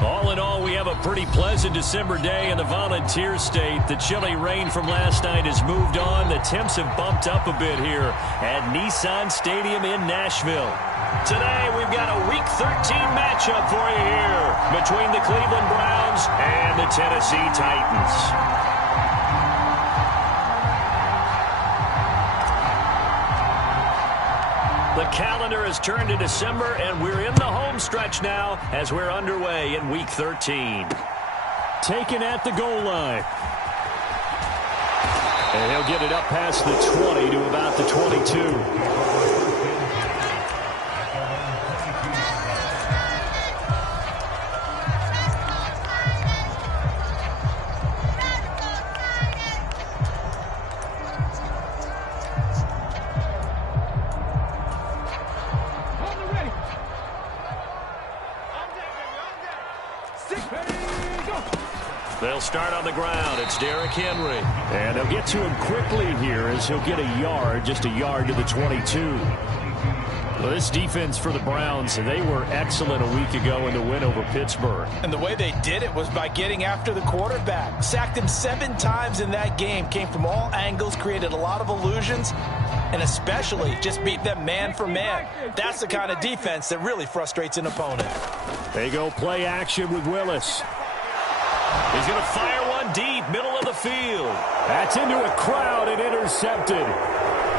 All in all, we have a pretty pleasant December day in the Volunteer State. The chilly rain from last night has moved on. The temps have bumped up a bit here at Nissan Stadium in Nashville. Today, we've got a Week 13 matchup for you here between the Cleveland Browns and the Tennessee Titans. The calendar has turned to December, and we're in the home stretch now as we're underway in Week 13. Taken at the goal line. And he'll get it up past the 20 to about the 22. They'll start on the ground. It's Derrick Henry. And they'll get to him quickly here as he'll get a yard, just a yard to the 22. Well, this defense for the Browns, they were excellent a week ago in the win over Pittsburgh. And the way they did it was by getting after the quarterback. Sacked him 7 times in that game. Came from all angles, created a lot of illusions, and especially just beat them man for man. That's the kind of defense that really frustrates an opponent. They go play action with Willis. He's going to fire one deep, middle of the field. That's into a crowd and intercepted.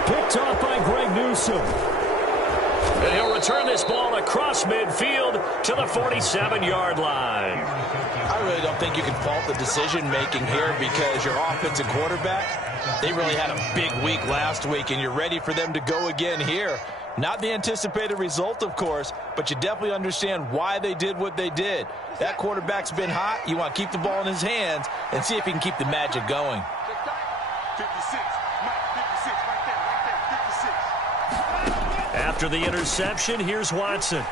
Picked off by Greg Newsome. And he'll return this ball across midfield to the 47-yard line. I really don't think you can fault the decision-making here because your offensive quarterback, they really had a big week last week, and you're ready for them to go again here. Not the anticipated result, of course, but you definitely understand why they did what they did. That quarterback's been hot. You want to keep the ball in his hands and see if he can keep the magic going. 56, right there, 56. After the interception, here's Watson.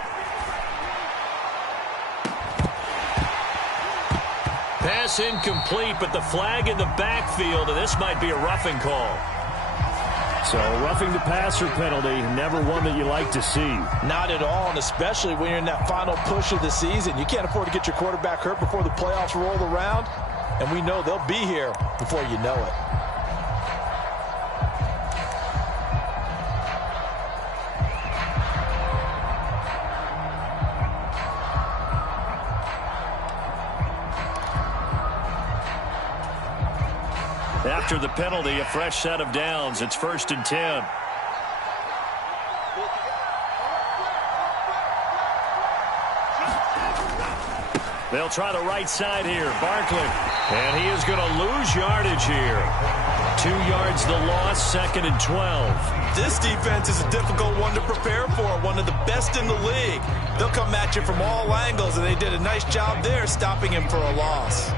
Pass incomplete, but the flag in the backfield, and this might be a roughing call. So roughing the passer penalty, never one that you like to see. Not at all, and especially when you're in that final push of the season. You can't afford to get your quarterback hurt before the playoffs roll around, and we know they'll be here before you know it. After the penalty, a fresh set of downs. It's 1st and 10. They'll try the right side here. Barkley. And he is going to lose yardage here. 2 yards the loss, 2nd and 12. This defense is a difficult one to prepare for, one of the best in the league. They'll come at you from all angles, and they did a nice job there stopping him for a loss.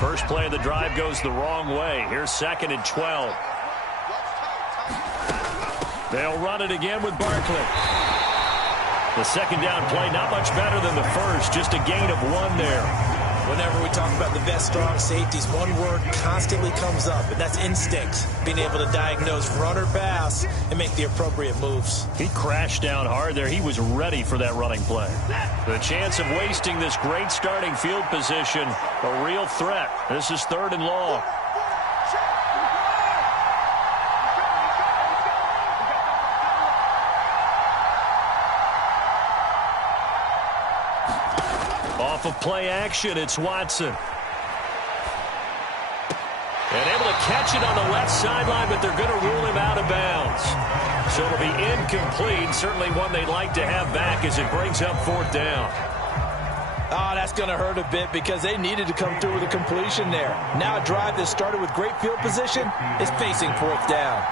First play of the drive goes the wrong way. Here's 2nd and 12. They'll run it again with Barkley. The second down play, not much better than the first. Just a gain of 1 there. Whenever we talk about the best strong safeties, one word constantly comes up, and that's instincts. Being able to diagnose run or pass and make the appropriate moves. He crashed down hard there. He was ready for that running play. The chance of wasting this great starting field position, a real threat. This is 3rd and long. Off of play action, it's Watson. And able to catch it on the left sideline, but they're going to rule him out of bounds. So it'll be incomplete. Certainly one they'd like to have back as it brings up 4th down. Oh, that's going to hurt a bit because they needed to come through with a completion there. Now a drive that started with great field position is facing 4th down.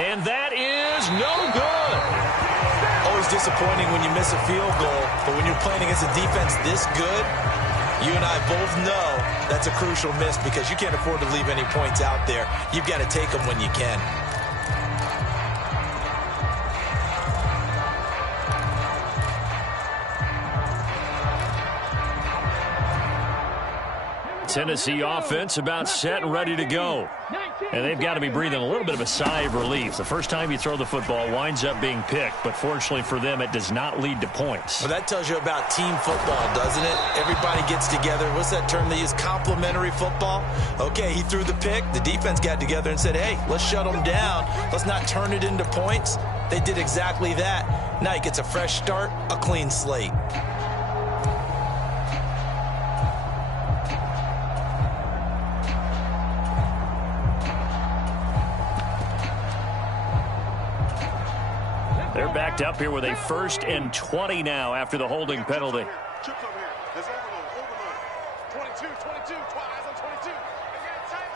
And that is no good. Always disappointing when you miss a field goal, but when you're playing against a defense this good, You and I both know that's a crucial miss because you can't afford to leave any points out there. You've got to take them when you can. Tennessee offense about set and ready to go. And they've got to be breathing a little bit of a sigh of relief. The first time you throw the football winds up being picked, but fortunately for them, it does not lead to points. Well, that tells you about team football, doesn't it? Everybody gets together. What's that term they use? Complementary football? Okay, he threw the pick. The defense got together and said, hey, let's shut them down. Let's not turn it into points. They did exactly that. Now he gets a fresh start, a clean slate. They're backed up here with a 1st and 20 now after the holding penalty. Trips over here. There's overload. 22, 22. Eyes on 22. Tight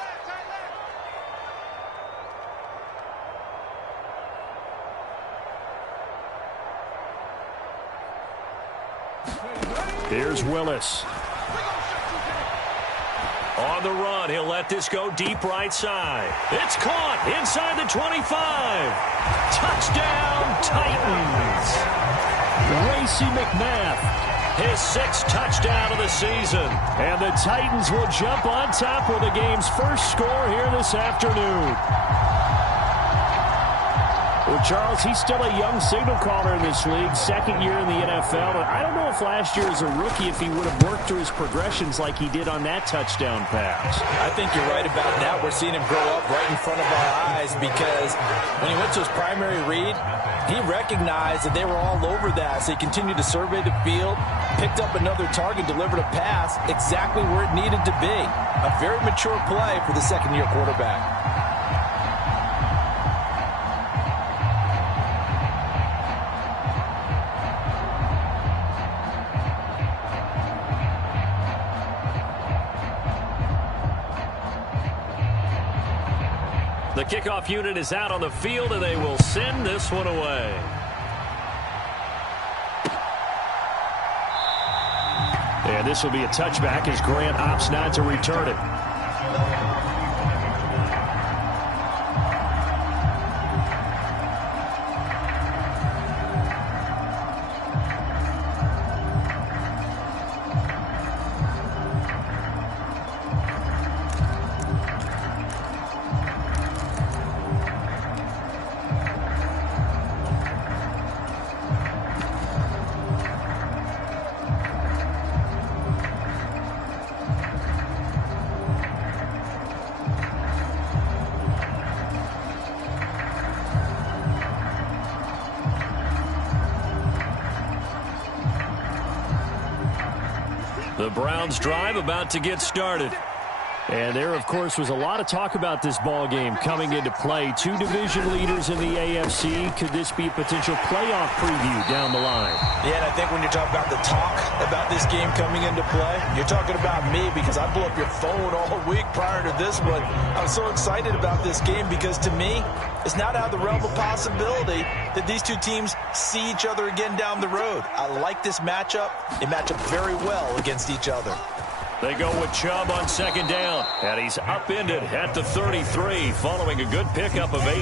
left. Here's Willis. On the run, he'll let this go deep right side. It's caught inside the 25. Touchdown, Titans. Racey McMath, his 6th touchdown of the season. And the Titans will jump on top with the game's first score here this afternoon. Well, Charles, he's still a young signal caller in this league, 2nd year in the NFL. And I don't know if last year as a rookie, if he would have worked through his progressions like he did on that touchdown pass. I think you're right about that. We're seeing him grow up right in front of our eyes because when he went to his primary read, he recognized that they were all over that. So he continued to survey the field, picked up another target, delivered a pass exactly where it needed to be. A very mature play for the 2nd-year quarterback. The kickoff unit is out on the field, and they will send this one away. And this will be a touchback as Grant opts not to return it. The Browns drive about to get started. And there, of course, was a lot of talk about this ball game coming into play. 2 division leaders in the AFC. Could this be a potential playoff preview down the line? Yeah, and I think when you're talking about the talk about this game coming into play, you're talking about me because I blew up your phone all week prior to this one. I was so excited about this game because to me, it's not out of the realm of possibility that these two teams see each other again down the road. I like this matchup. They match up very well against each other. They go with Chubb on 2nd down, and he's upended at the 33 following a good pickup of 8.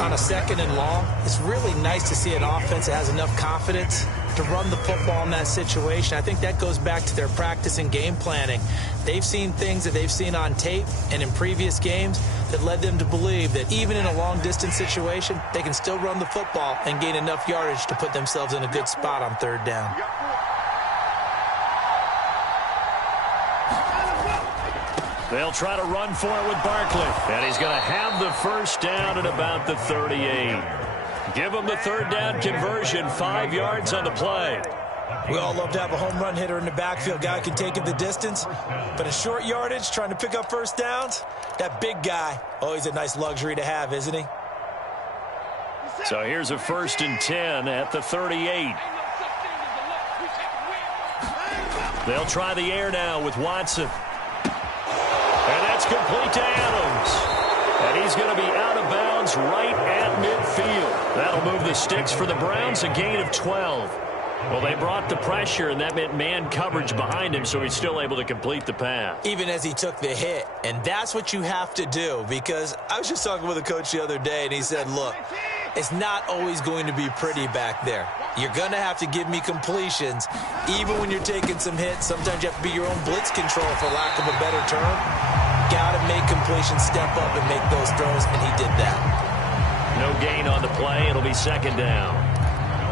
On a 2nd and long, it's really nice to see an offense that has enough confidence to run the football in that situation. I think that goes back to their practice and game planning. They've seen things that they've seen on tape and in previous games that led them to believe that even in a long-distance situation, they can still run the football and gain enough yardage to put themselves in a good spot on 3rd down. They'll try to run for it with Barkley. And he's going to have the 1st down at about the 38. Give him the 3rd down conversion, 5 yards on the play. We all love to have a home run hitter in the backfield. Guy can take it the distance. But in short yardage, trying to pick up 1st downs, that big guy, oh, he's a nice luxury to have, isn't he? So here's a 1st and 10 at the 38. They'll try the air now with Watson. And that's complete to Adams. And he's going to be out of bounds right at midfield. That'll move the sticks for the Browns, a gain of 12. Well, they brought the pressure, and that meant man coverage behind him, so he's still able to complete the pass. Even as he took the hit, and that's what you have to do, because I was just talking with a coach the other day, and he said, look, it's not always going to be pretty back there. You're going to have to give me completions, even when you're taking some hits. Sometimes you have to be your own blitz control, for lack of a better term. Got to make completions, step up, and make those throws, and he did that. No gain on the play. It'll be second down.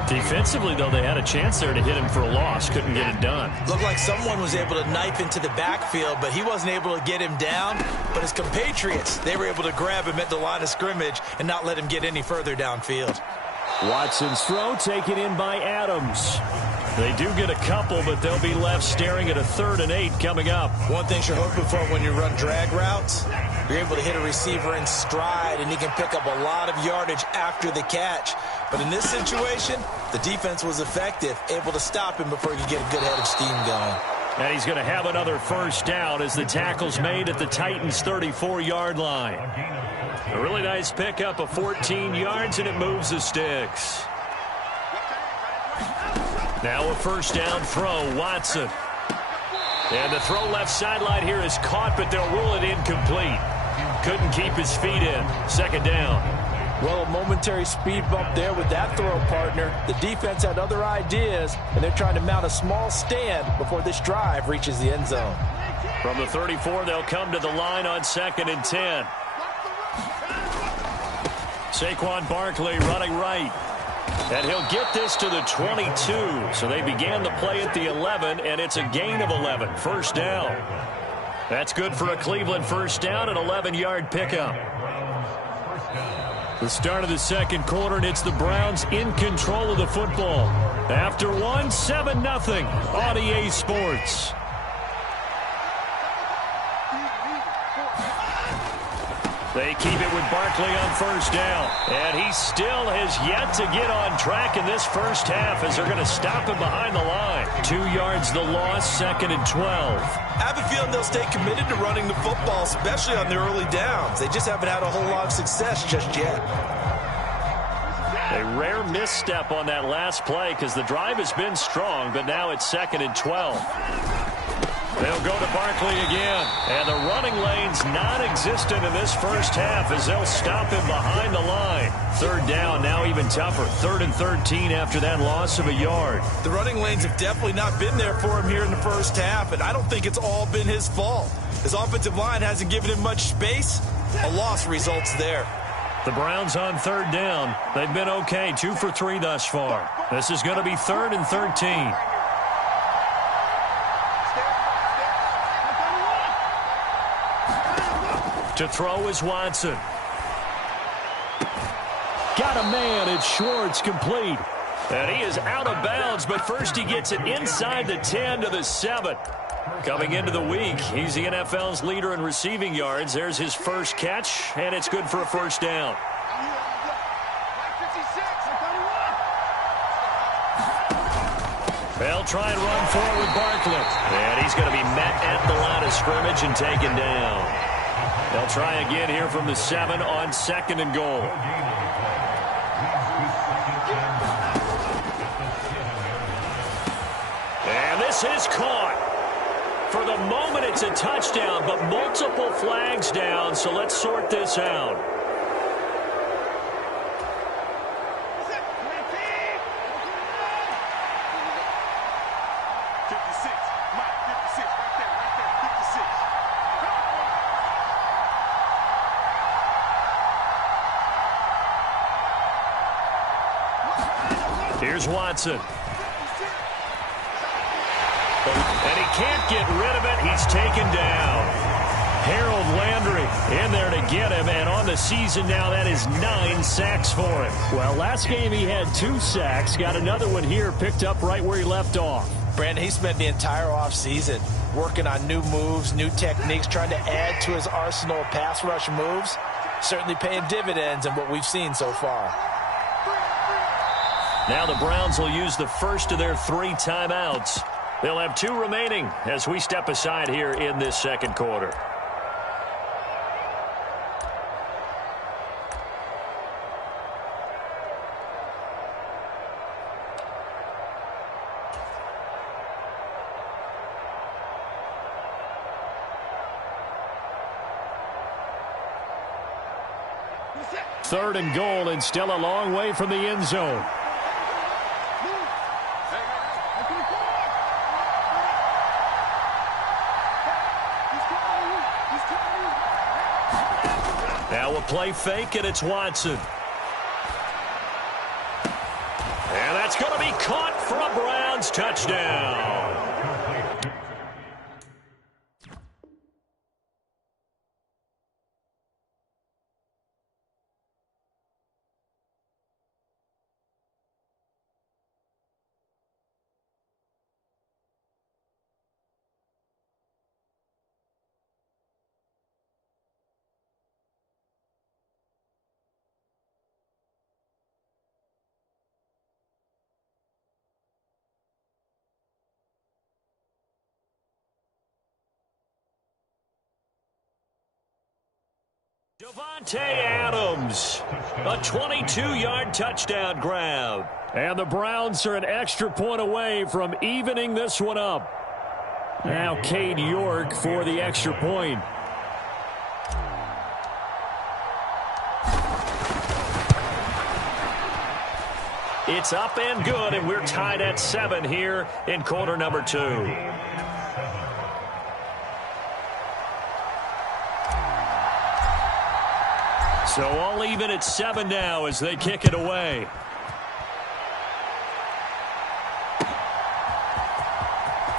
Defensively, though, they had a chance there to hit him for a loss. Couldn't get it done. Looked like someone was able to knife into the backfield, but he wasn't able to get him down. But his compatriots, they were able to grab him at the line of scrimmage and not let him get any further downfield. Watson's throw taken in by Adams. They do get a couple, but they'll be left staring at a 3rd and 8 coming up. One thing you're hoping for when you run drag routes, you're able to hit a receiver in stride, and he can pick up a lot of yardage after the catch. But in this situation, the defense was effective, able to stop him before he could get a good head of steam going. And he's going to have another first down as the tackle's made at the Titans' 34-yard line. A really nice pickup of 14 yards, and it moves the sticks. Now a first down throw, Watson. And the throw left sideline here is caught, but they'll rule it incomplete. Couldn't keep his feet in. Second down. Well, a momentary speed bump there with that throw, partner. The defense had other ideas, and they're trying to mount a small stand before this drive reaches the end zone. From the 34, they'll come to the line on 2nd and 10. Saquon Barkley running right. And he'll get this to the 22. So they began the play at the 11, and it's a gain of 11. First down. That's good for a Cleveland first down, an 11-yard pickup. The start of the second quarter, and it's the Browns in control of the football. After one, 7-0 on EA Sports. They keep it with Barkley on first down. And he still has yet to get on track in this first half as they're going to stop him behind the line. 2 yards the loss, 2nd and 12. I have a feeling they'll stay committed to running the football, especially on the early downs. They just haven't had a whole lot of success just yet. A rare misstep on that last play because the drive has been strong, but now it's 2nd and 12. They'll go to Barkley again. And the running lane's non-existent in this first half as they'll stop him behind the line. Third down, now even tougher. 3rd and 13 after that loss of a yard. The running lanes have definitely not been there for him here in the first half, and I don't think it's all been his fault. His offensive line hasn't given him much space. A loss results there. The Browns on 3rd down. They've been okay, 2 for 3 thus far. This is going to be 3rd and 13. To throw is Watson. Got a man. It's Schwartz, complete. And he is out of bounds, but first he gets it inside the 10 to the 7. Coming into the week, he's the NFL's leader in receiving yards. There's his first catch, and it's good for a first down. They'll try and run forward with Barkley. And he's going to be met at the line of scrimmage and taken down. They'll try again here from the 7 on 2nd and goal. And this is caught. For the moment, it's a touchdown, but multiple flags down, so let's sort this out. Here's Watson. And he can't get rid of it. He's taken down. Harold Landry in there to get him. And on the season now, that is 9 sacks for him. Well, last game he had 2 sacks. Got another one here, picked up right where he left off. Brandon, he spent the entire offseason working on new moves, new techniques, trying to add to his arsenal of pass rush moves. Certainly paying dividends in what we've seen so far. Now the Browns will use the first of their 3 timeouts. They'll have 2 remaining as we step aside here in this second quarter. 3rd and goal and still a long way from the end zone. Now a play fake, and it's Watson. And that's going to be caught for a Browns touchdown. Davante Adams, a 22-yard touchdown grab. And the Browns are an extra point away from evening this one up. Now Cade York for the extra point. It's up and good, and we're tied at 7 here in quarter number 2. So all even at 7 now as they kick it away.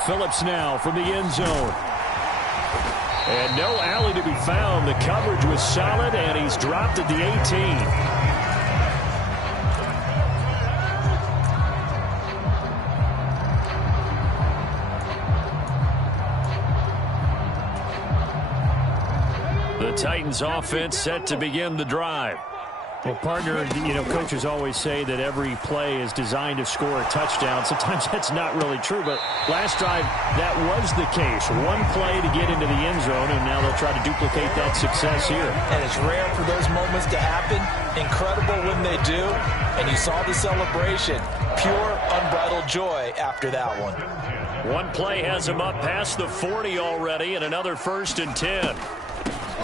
Phillips now from the end zone. And no alley to be found. The coverage was solid, and he's dropped at the 18. The Titans offense set to begin the drive. Well, partner, coaches always say that every play is designed to score a touchdown. Sometimes that's not really true, but last drive, that was the case. One play to get into the end zone, and now they'll try to duplicate that success here. And it's rare for those moments to happen. Incredible when they do. And you saw the celebration. Pure, unbridled joy after that one. One play has him up past the 40 already, and another 1st and 10.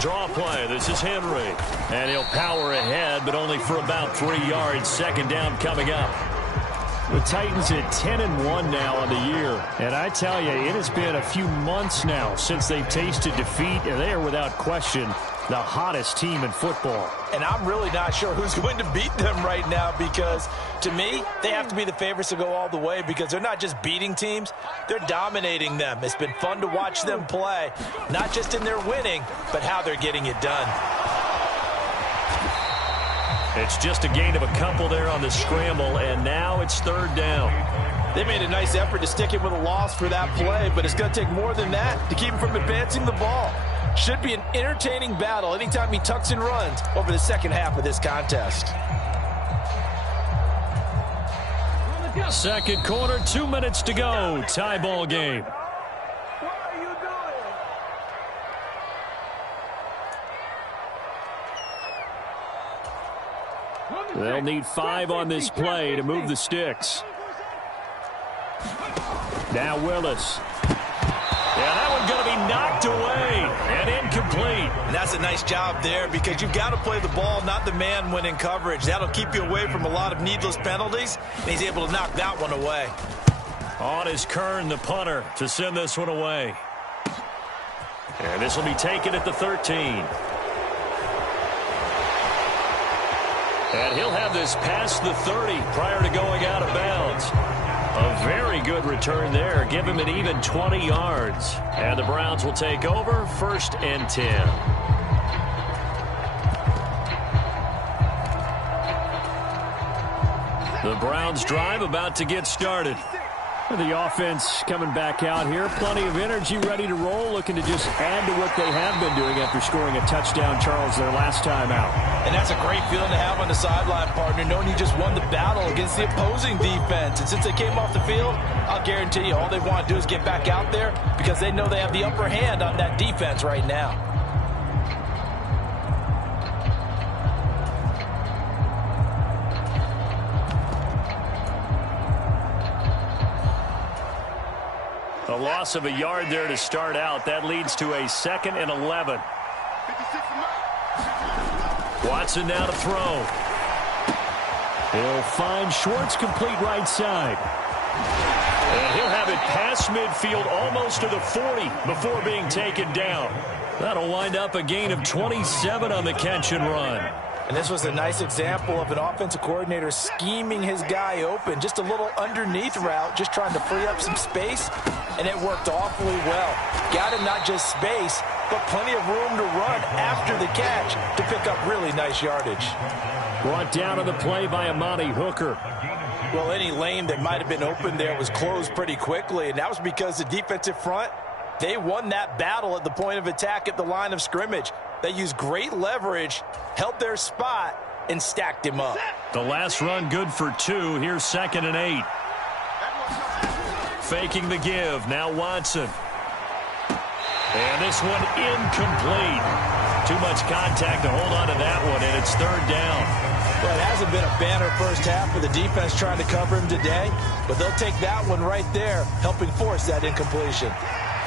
Draw play. This is Henry. And he'll power ahead, but only for about 3 yards. 2nd down coming up. The Titans at 10-1 now on the year. And I tell you, it has been a few months now since they've tasted defeat, and they are without question the hottest team in football. And I'm really not sure who's going to beat them right now, because to me, they have to be the favorites to go all the way, because they're not just beating teams, they're dominating them. It's been fun to watch them play, not just in their winning, but how they're getting it done. It's just a gain of a couple there on the scramble, and now it's 3rd down. They made a nice effort to stick it with a loss for that play, but it's going to take more than that to keep him from advancing the ball. Should be an entertaining battle anytime he tucks and runs over the second half of this contest. 2nd quarter, 2 minutes to go. Tie ball game. They'll need 5 on this play to move the sticks. Now Willis. Yeah, that one's going to be knocked away and incomplete. And that's a nice job there, because you've got to play the ball, not the man when in coverage. That'll keep you away from a lot of needless penalties, and he's able to knock that one away. On is Kern, the punter, to send this one away. And this will be taken at the 13. And he'll have this past the 30 prior to going out of bounds. A very good return there. Give him an even 20 yards. And the Browns will take over 1st and 10. The Browns drive about to get started. The offense coming back out here. Plenty of energy, ready to roll, looking to just add to what they have been doing after scoring a touchdown, Charles, their last time out. And that's a great feeling to have on the sideline, partner, knowing you just won the battle against the opposing defense. And since they came off the field, I'll guarantee you all they want to do is get back out there, because they know they have the upper hand on that defense right now. A loss of a yard there to start out. That leads to a 2nd and 11. Watson now to throw. He'll find Schwartz complete right side. And he'll have it past midfield almost to the 40 before being taken down. That'll wind up a gain of 27 on the catch and run. And this was a nice example of an offensive coordinator scheming his guy open. Just a little underneath route, just trying to free up some space, and it worked awfully well. Got him not just space, but plenty of room to run after the catch to pick up really nice yardage. Brought down on the play by Amani Hooker. Well, any lane that might have been open there was closed pretty quickly, and that was because the defensive front, they won that battle at the point of attack at the line of scrimmage. They used great leverage, held their spot, and stacked him up. The last run good for 2. Here's 2nd and 8. Faking the give. Now Watson. And this one incomplete. Too much contact to hold on to that one, and it's 3rd down. Well, it hasn't been a banner first half for the defense trying to cover him today, but they'll take that one right there, helping force that incompletion.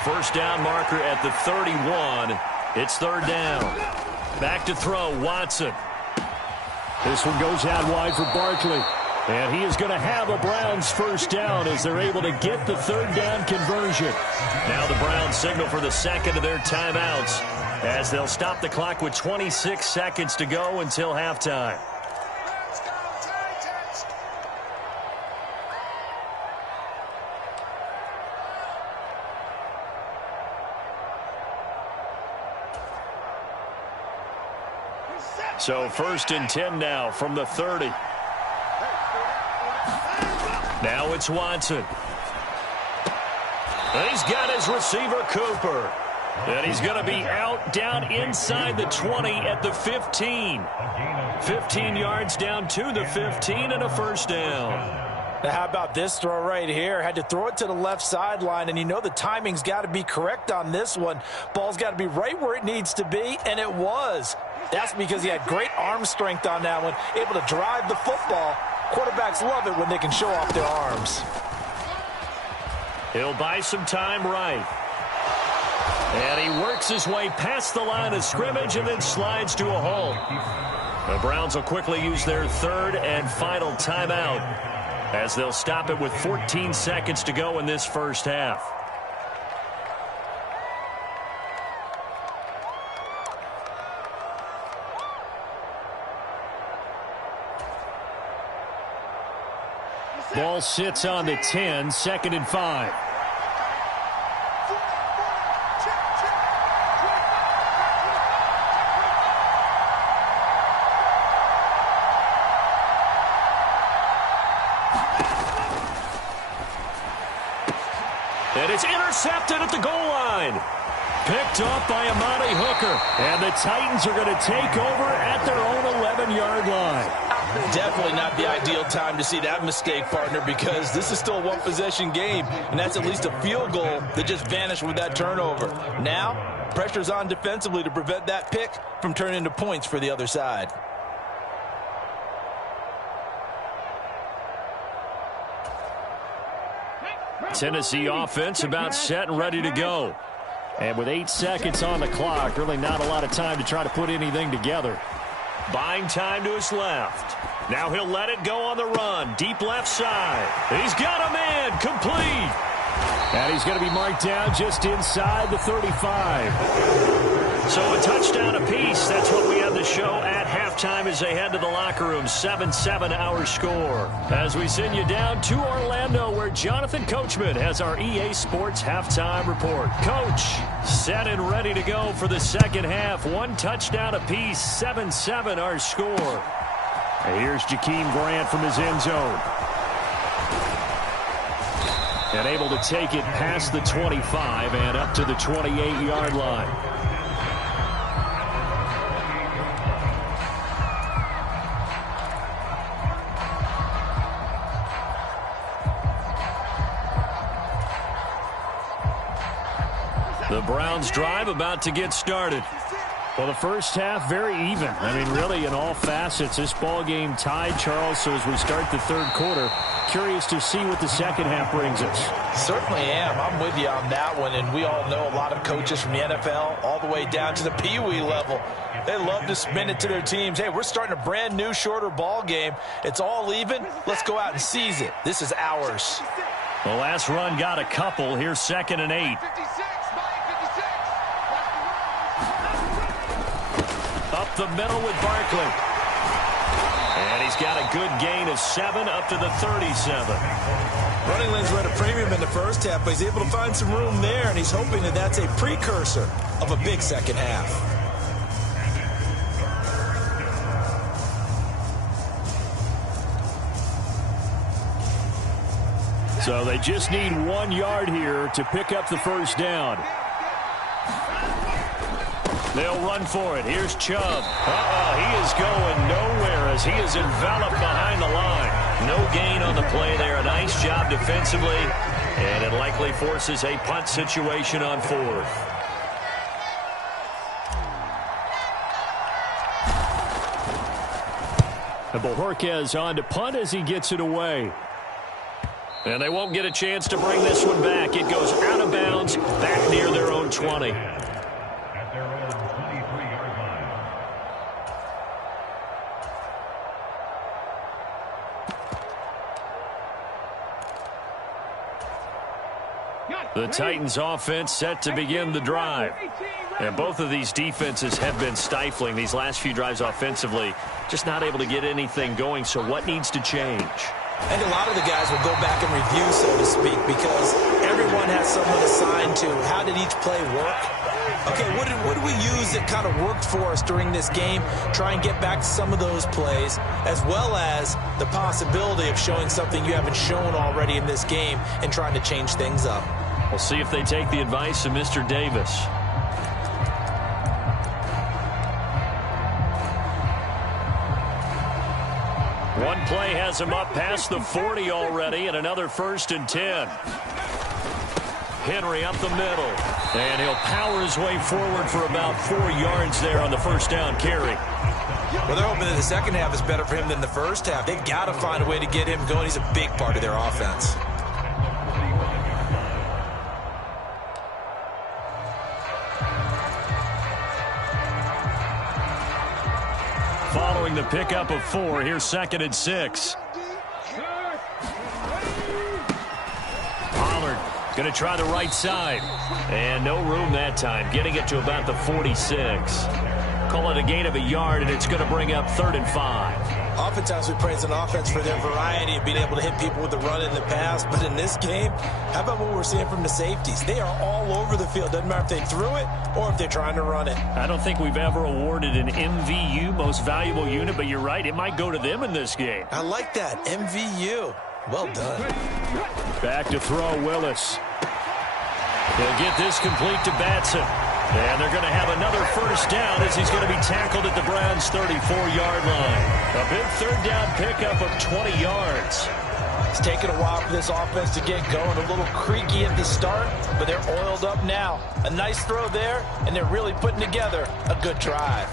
First down marker at the 31. It's 3rd down. Back to throw, Watson. This one goes out wide for Barkley. And he is going to have a Browns first down as they're able to get the 3rd down conversion. Now the Browns signal for the 2nd of their timeouts as they'll stop the clock with 26 seconds to go until halftime. So 1st and 10 now from the 30. Now it's Watson. And he's got his receiver, Cooper. And he's going to be out down inside the 20 at the 15. 15 yards down to the 15 and a first down. Now, how about this throw right here? Had to throw it to the left sideline, and you know the timing's got to be correct on this one. Ball's got to be right where it needs to be, and it was. That's because he had great arm strength on that one, able to drive the football. Quarterbacks love it when they can show off their arms. He'll buy some time right. And he works his way past the line of scrimmage and then slides to a halt. The Browns will quickly use their 3rd and final timeout as they'll stop it with 14 seconds to go in this first half. Ball sits on the 10, 2nd and 5. And it's intercepted at the goal line. Picked off by Amani Hooker. And the Titans are going to take over at their own 11-yard line. Definitely not the ideal time to see that mistake, partner, because this is still a one-possession game, and that's at least a field goal that just vanished with that turnover. Now, pressure's on defensively to prevent that pick from turning into points for the other side. Tennessee offense about set and ready to go. And with 8 seconds on the clock, really not a lot of time to try to put anything together. Buying time to his left. Now he'll let it go on the run. Deep left side. He's got a man. Complete. And he's going to be marked down just inside the 35. So a touchdown apiece. That's what we have the show at halftime as they head to the locker room. 7-7 our score. As we send you down to Orlando where Jonathan Coachman has our EA Sports halftime report. Coach, set and ready to go for the second half. 1 touchdown apiece. 7-7 our score. And here's Jakeem Grant from his end zone. And able to take it past the 25 and up to the 28-yard line. The Browns drive about to get started. Well, the first half, very even. I mean, really, in all facets, this ball game tied, Charles. So as we start the third quarter, curious to see what the second half brings us. Certainly am. I'm with you on that one. And we all know a lot of coaches from the NFL all the way down to the Pee-wee level. They love to spin it to their teams. Hey, we're starting a brand new, shorter ball game. It's all even. Let's go out and seize it. This is ours. The last run got a couple. Here's 2nd and 8. Up the middle with Barkley. And he's got a good gain of 7 up to the 37. Running lanes were at a premium in the first half, but he's able to find some room there, and he's hoping that that's a precursor of a big second half. So they just need 1 yard here to pick up the first down. They'll run for it. Here's Chubb. He is going nowhere as he is enveloped behind the line. No gain on the play there. A nice job defensively, and it likely forces a punt situation on 4th. And Bojorquez on to punt as he gets it away. And they won't get a chance to bring this one back. It goes out of bounds, back near their own 20. The Titans offense set to begin the drive. And both of these defenses have been stifling these last few drives offensively. Just not able to get anything going. So what needs to change? I think a lot of the guys will go back and review, so to speak, because everyone has someone assigned to how did each play work. Okay, what did we use that kind of worked for us during this game? Try and get back to some of those plays, as well as the possibility of showing something you haven't shown already in this game and trying to change things up. We'll see if they take the advice of Mr. Davis. One play has him up past the 40 already, and another 1st and 10. Henry up the middle, and he'll power his way forward for about 4 yards there on the first down carry. Well, they're hoping that the second half is better for him than the first half. They've got to find a way to get him going. He's a big part of their offense. Following the pickup of 4, here's 2nd and 6. Pollard going to try the right side. And no room that time, getting it to about the 46. Call it a gain of a yard, and it's going to bring up 3rd and 5. Oftentimes we praise an offense for their variety of being able to hit people with the run in the pass. But in this game, how about what we're seeing from the safeties? They are all over the field. Doesn't matter if they threw it or if they're trying to run it. I don't think we've ever awarded an MVU, most valuable unit, but you're right. It might go to them in this game. I like that. MVU. Well done. Back to throw, Willis. He'll get this complete to Batson. And they're going to have another first down as he's going to be tackled at the Browns' 34-yard line. A big third down pickup of 20 yards. It's taken a while for this offense to get going. A little creaky at the start, but they're oiled up now. A nice throw there, and they're really putting together a good drive.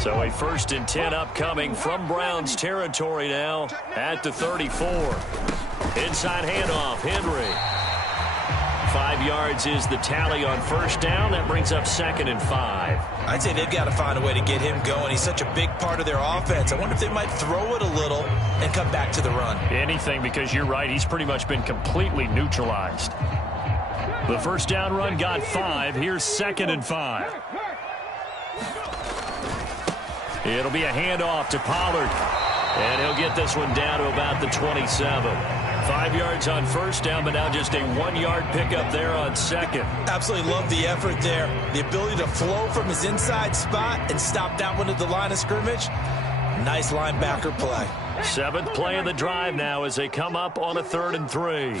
So a 1st and 10 upcoming from Browns territory now at the 34. Inside handoff, Henry. 5 yards is the tally on first down. That brings up 2nd and 5. I'd say they've got to find a way to get him going. He's such a big part of their offense. I wonder if they might throw it a little and come back to the run. Anything, because you're right. He's pretty much been completely neutralized. The first down run got 5. Here's 2nd and 5. It'll be a handoff to Pollard. And he'll get this one down to about the 27. 5 yards on first down, but now just a 1-yard pickup there on 2nd. Absolutely love the effort there. The ability to flow from his inside spot and stop that one at the line of scrimmage. Nice linebacker play. 7th play of the drive now as they come up on a 3rd and 3.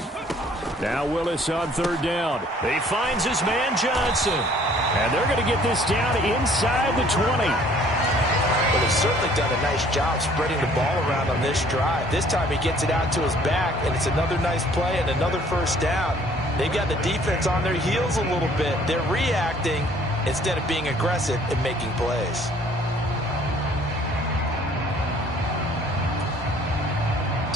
Now Willis on 3rd down. He finds his man Johnson. And they're going to get this down inside the 20. But they've certainly done a nice job spreading the ball around on this drive. This time he gets it out to his back, and it's another nice play and another first down. They've got the defense on their heels a little bit. They're reacting instead of being aggressive and making plays.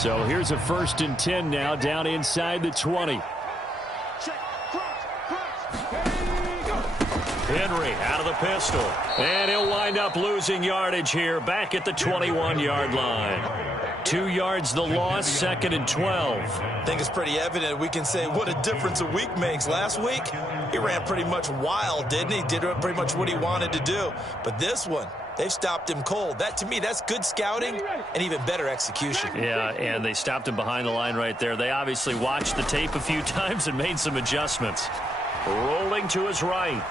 So here's a 1st and 10 now, down inside the 20. Henry out of the pistol. And he'll wind up losing yardage here back at the 21-yard line. 2 yards the loss, 2nd and 12. I think it's pretty evident we can say what a difference a week makes. Last week, he ran pretty much wild, didn't he? Did pretty much what he wanted to do. But this one, they've stopped him cold. That, to me, that's good scouting and even better execution. Yeah, and they stopped him behind the line right there. They obviously watched the tape a few times and made some adjustments. Rolling to his right.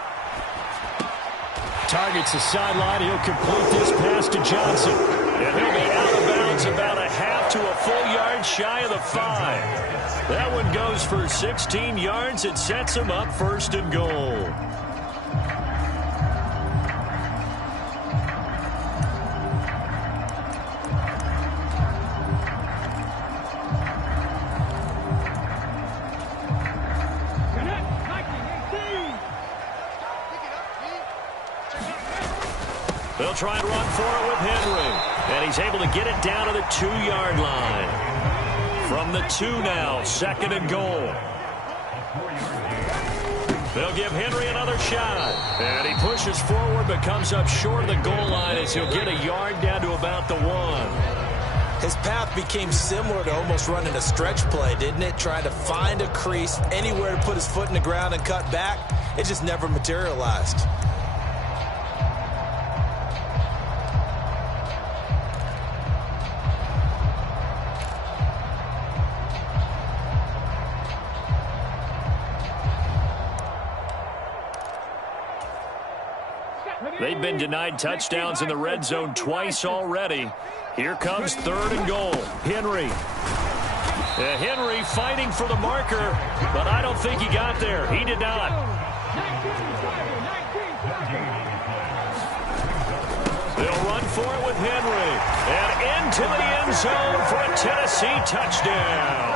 Targets the sideline. He'll complete this pass to Johnson. And he'll be out of bounds about a half to a full yard shy of the 5. That one goes for 16 yards. It sets him up 1st and goal. They'll try and run for it with Henry. And he's able to get it down to the 2-yard line. From the 2 now, 2nd and goal. They'll give Henry another shot. And he pushes forward but comes up short of the goal line as he'll get a yard down to about the 1. His path became similar to almost running a stretch play, didn't it? Trying to find a crease, anywhere to put his foot in the ground and cut back. It just never materialized. They've been denied touchdowns in the red zone twice already. Here comes 3rd and goal. Henry. Henry fighting for the marker, but I don't think he got there. He did not. They'll run for it with Henry. And into the end zone for a Tennessee touchdown.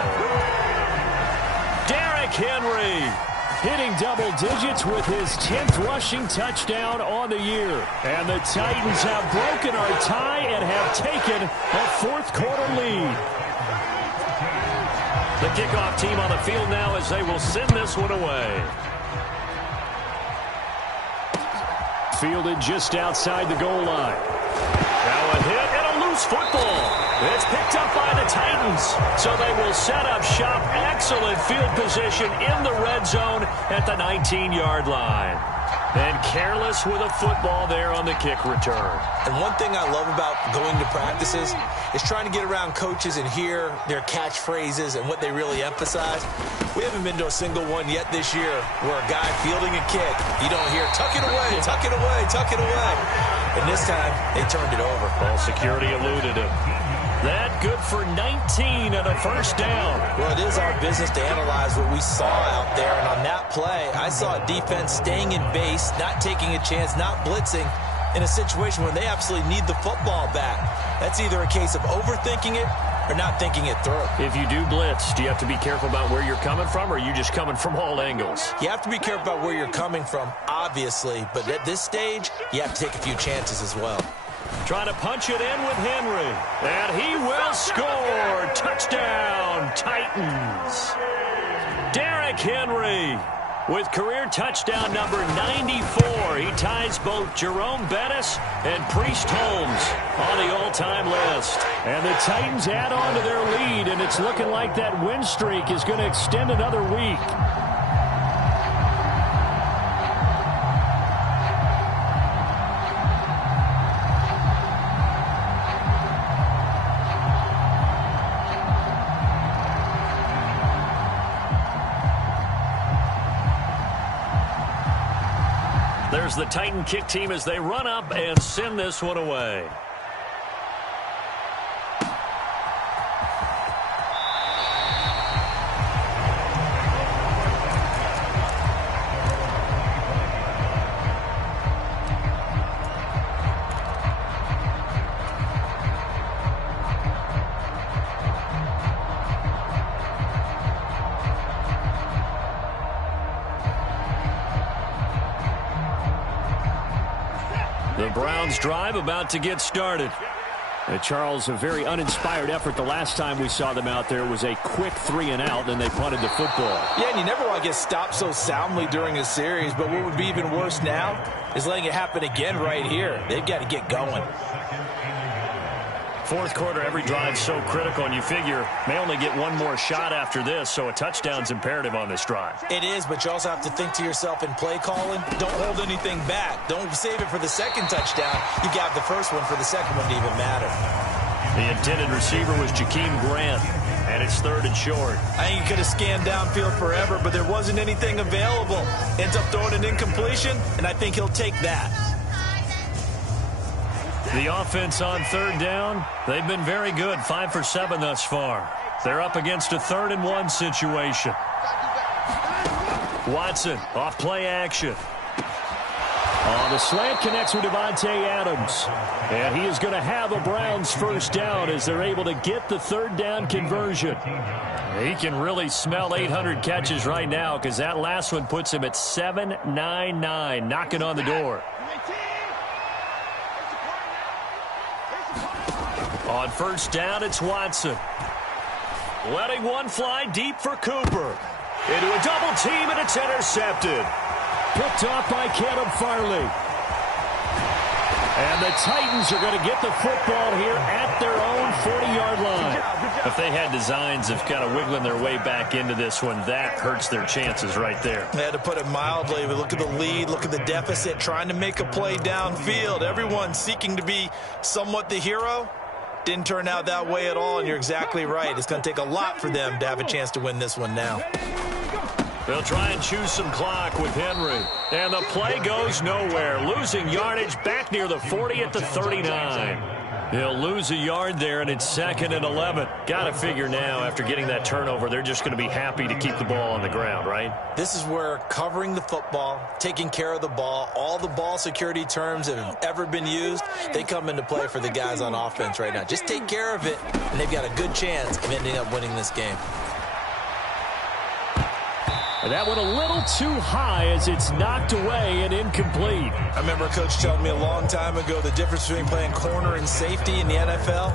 Derrick Henry hitting double digits with his 10th rushing touchdown on the year. And the Titans have broken our tie and have taken a 4th quarter lead. The kickoff team on the field now as they will send this one away. Fielded just outside the goal line. Now a hit and a loose football. It's picked up by the Titans, so they will set up shop. Excellent field position in the red zone at the 19-yard line. And careless with a football there on the kick return. And one thing I love about going to practices is trying to get around coaches and hear their catchphrases and what they really emphasize. We haven't been to a single one yet this year where a guy fielding a kick, you don't hear, tuck it away, tuck it away, tuck it away. And this time, they turned it over. Ball security eluded him. That good for 19 and a 1st down. Well, it is our business to analyze what we saw out there. And on that play, I saw a defense staying in base, not taking a chance, not blitzing in a situation where they absolutely need the football back. That's either a case of overthinking it or not thinking it through. If you do blitz, do you have to be careful about where you're coming from, or are you just coming from all angles? You have to be careful about where you're coming from, obviously. But at this stage, you have to take a few chances as well. Trying to punch it in with Henry. And he will score. Touchdown, Titans. Derrick Henry with career touchdown number 94. He ties both Jerome Bettis and Priest Holmes on the all-time list. And the Titans add on to their lead, and it's looking like that win streak is going to extend another week. There's the Titan kick team as they run up and send this one away. The Browns drive about to get started. Charles, a very uninspired effort. The last time we saw them out there was a quick 3-and-out, then they punted the football. Yeah, and you never want to get stopped so soundly during a series, but what would be even worse now is letting it happen again right here. They've got to get going. Fourth quarter, every drive's so critical, and you figure may only get one more shot after this, so a touchdown's imperative on this drive. It is, but you also have to think to yourself in play calling, don't hold anything back. Don't save it for the second touchdown. You got the first one for the second one to even matter. The intended receiver was Jakeem Grant, and it's 3rd and short. I think he could have scanned downfield forever, but there wasn't anything available. Ends up throwing an incompletion, and I think he'll take that. The offense on 3rd down, they've been very good, 5 for 7 thus far. They're up against a 3rd-and-1 situation. Watson off play action. The slant connects with Devontae Adams. And he is going to have a Browns first down as they're able to get the 3rd down conversion. He can really smell 800 catches right now because that last one puts him at 799, knocking on the door. On first down, it's Watson. Letting one fly deep for Cooper. Into a double team, and it's intercepted. Picked off by Caleb Farley. And the Titans are going to get the football here at their own 40-yard line. If they had designs of kind of wiggling their way back into this one, that hurts their chances right there. They had to put it mildly, but look at the lead, look at the deficit, trying to make a play downfield. Everyone seeking to be somewhat the hero. Didn't turn out that way at all, and you're exactly right. It's going to take a lot for them to have a chance to win this one now. They'll try and choose some clock with Henry. And the play goes nowhere. Losing yardage back near the 40 at the 39. He'll lose a yard there, and it's 2nd and 11. Got to figure now, after getting that turnover, they're just going to be happy to keep the ball on the ground, right? This is where covering the football, taking care of the ball, all the ball security terms that have ever been used, they come into play for the guys on offense right now. Just take care of it, and they've got a good chance of ending up winning this game. And that went a little too high as it's knocked away and incomplete. I remember a coach telling me a long time ago the difference between playing corner and safety in the NFL.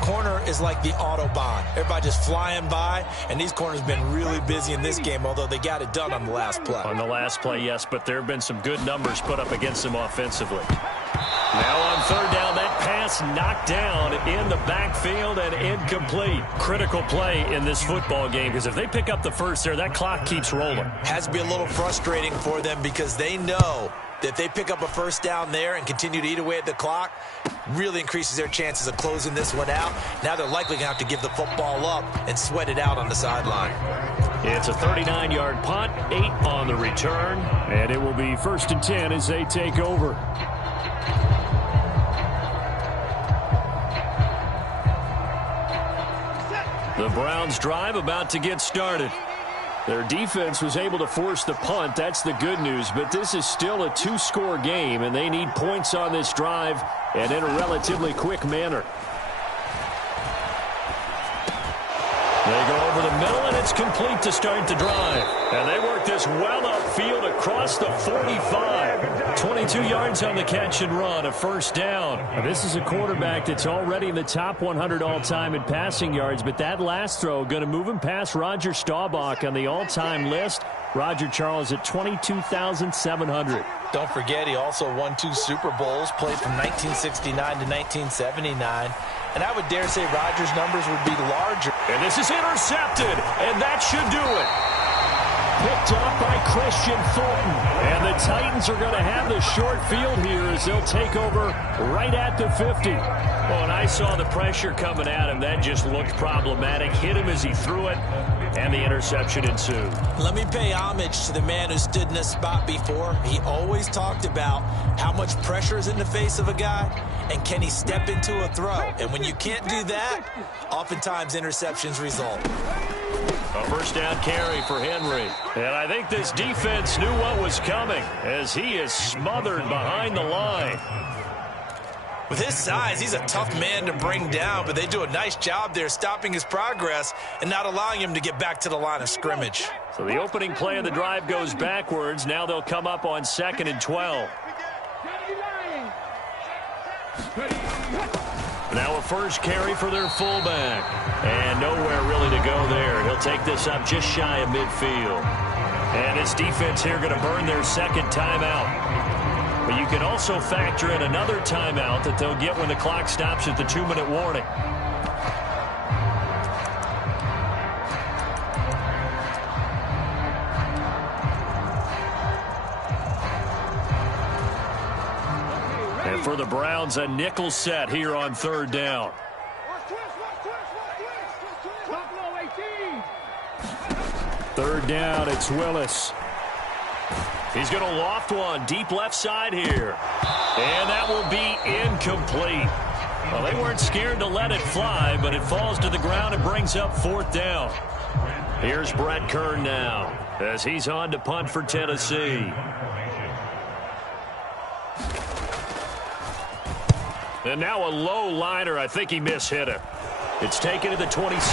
Corner is like the Autobahn. Everybody just flying by, and these corners have been really busy in this game, although they got it done on the last play. On the last play, yes, but there have been some good numbers put up against them offensively. Now on 3rd down, that pass knocked down in the backfield and incomplete. Critical play in this football game because if they pick up the first there, that clock keeps rolling. Has to be a little frustrating for them because they know that if they pick up a first down there and continue to eat away at the clock, really increases their chances of closing this one out. Now they're likely going to have to give the football up and sweat it out on the sideline. It's a 39-yard punt, 8 on the return, and it will be 1st and 10 as they take over. The Browns drive about to get started. Their defense was able to force the punt. That's the good news. But this is still a 2-score game, and they need points on this drive and in a relatively quick manner. They go over the middle, and it's complete to start the drive. And they work this well upfield across the 45. 22 yards on the catch and run, a first down. Now, this is a quarterback that's already in the top 100 all-time in passing yards, but that last throw going to move him past Roger Staubach on the all-time list. Roger Charles at 22,700. Don't forget, he also won 2 Super Bowls, played from 1969 to 1979. And I would dare say Rodgers' numbers would be larger. And this is intercepted, and that should do it. Picked off by Christian Fulton. And the Titans are going to have the short field here as they'll take over right at the 50. Well, and I saw the pressure coming at him. That just looked problematic. Hit him as he threw it, and the interception ensued. Let me pay homage to the man who stood in this spot before. He always talked about how much pressure is in the face of a guy, and can he step into a throw? And when you can't do that, oftentimes interceptions result. A first down carry for Henry. And I think this defense knew what was coming as he is smothered behind the line. With his size, he's a tough man to bring down, but they do a nice job there stopping his progress and not allowing him to get back to the line of scrimmage. So the opening play of the drive goes backwards. Now they'll come up on 2nd and 12. Now a first carry for their fullback. And nowhere really to go there. He'll take this up just shy of midfield. And this defense here going to burn their second timeout. But you can also factor in another timeout that they'll get when the clock stops at the 2-minute warning. And for the Browns, a nickel set here on third down. Third down, it's Willis. He's going to loft one deep left side here. And that will be incomplete. Well, they weren't scared to let it fly, but it falls to the ground and brings up fourth down. Here's Brett Kern now as he's on to punt for Tennessee. And now a low liner. I think he mishit it. It's taken to the 26.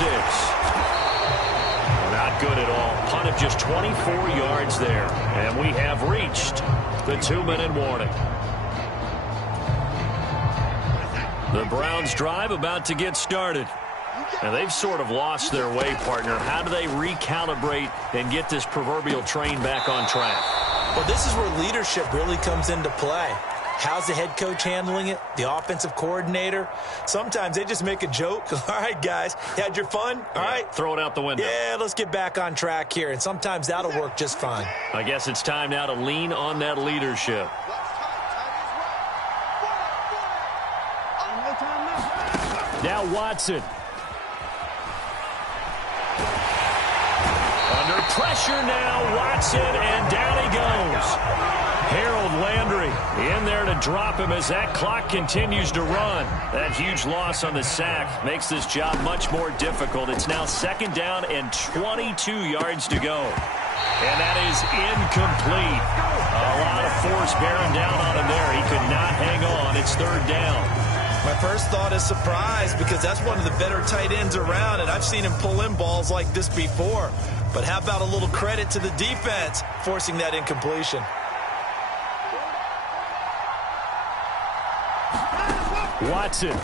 Not good at all. Punt of just 24 yards there. And we have reached the 2-minute warning. The Browns drive about to get started. And they've sort of lost their way, partner. How do they recalibrate and get this proverbial train back on track? Well, this is where leadership really comes into play. How's the head coach handling it? The offensive coordinator? Sometimes they just make a joke. All right, guys, you had your fun? All right. Throw it out the window. Yeah, let's get back on track here. And sometimes that'll work just fine. I guess it's time now to lean on that leadership. Now Watson. Under pressure now, Watson, and down he goes. Harold Landry in there to drop him as that clock continues to run. That huge loss on the sack makes this job much more difficult. It's now second down and 22 yards to go. And that is incomplete. A lot of force bearing down on him there. He could not hang on. It's third down. My first thought is surprise because that's one of the better tight ends around, and I've seen him pull in balls like this before. But how about a little credit to the defense forcing that incompletion? Watson. And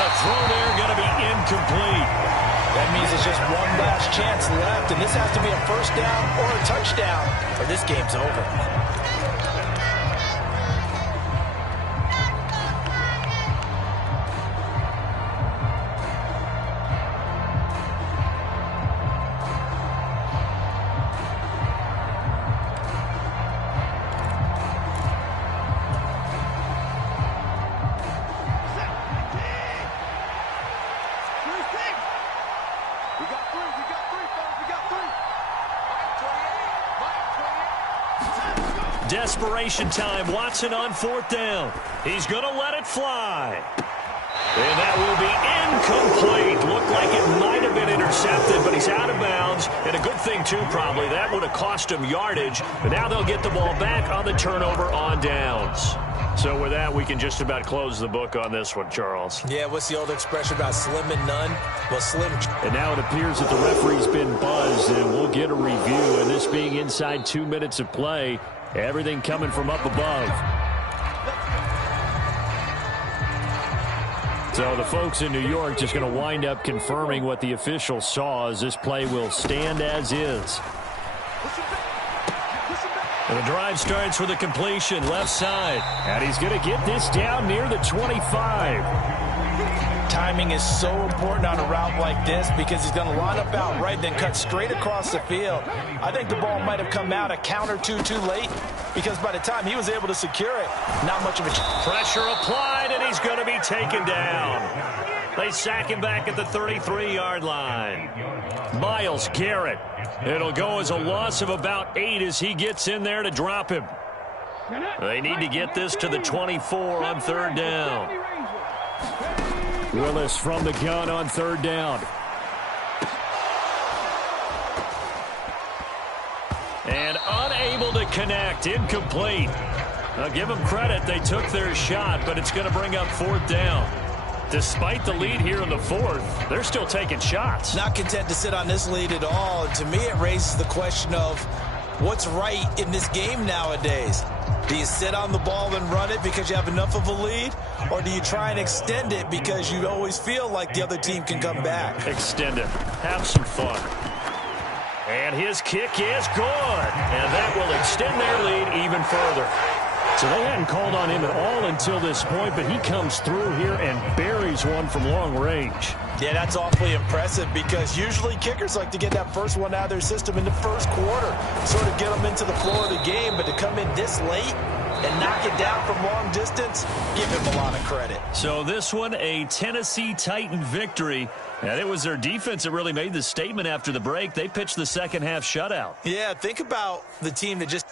the throw there going to be incomplete. That means it's just one last chance left, and this has to be a first down or a touchdown, or this game's over. Desperation time. Watson on fourth down. He's going to let it fly. And that will be incomplete. Looked like it might have been intercepted, but he's out of bounds. And a good thing, too, probably. That would have cost him yardage. But now they'll get the ball back on the turnover on downs. So with that, we can just about close the book on this one, Charles. Yeah, what's the old expression about slim and none? Well, slim. And now it appears that the referee's been buzzed, and we'll get a review. And this being inside 2 minutes of play, everything coming from up above. So the folks in New York just going to wind up confirming what the officials saw, as this play will stand as is. And the drive starts with a completion left side. And he's going to get this down near the 25. Timing is so important on a route like this because he's going to line up out right, then cut straight across the field. I think the ball might have come out a count or two too late because by the time he was able to secure it, not much of a... Pressure applied, and he's going to be taken down. They sack him back at the 33-yard line. Myles Garrett. It'll go as a loss of about 8 as he gets in there to drop him. They need to get this to the 24 on third down. Willis from the gun on third down. And unable to connect. Incomplete. I'll give them credit. They took their shot, but it's going to bring up fourth down. Despite the lead here in the fourth, they're still taking shots. Not content to sit on this lead at all. And to me, it raises the question of, what's right in this game nowadays? Do you sit on the ball and run it because you have enough of a lead? Or do you try and extend it because you always feel like the other team can come back? Extend it. Have some fun. And his kick is good. And that will extend their lead even further. So they hadn't called on him at all until this point, but he comes through here and buries one from long range. Yeah, that's awfully impressive because usually kickers like to get that first one out of their system in the first quarter, sort of get them into the flow of the game, but to come in this late and knock it down from long distance, give him a lot of credit. So this one, a Tennessee Titan victory. And it was their defense that really made the statement after the break. They pitched the second half shutout. Yeah, think about the team that just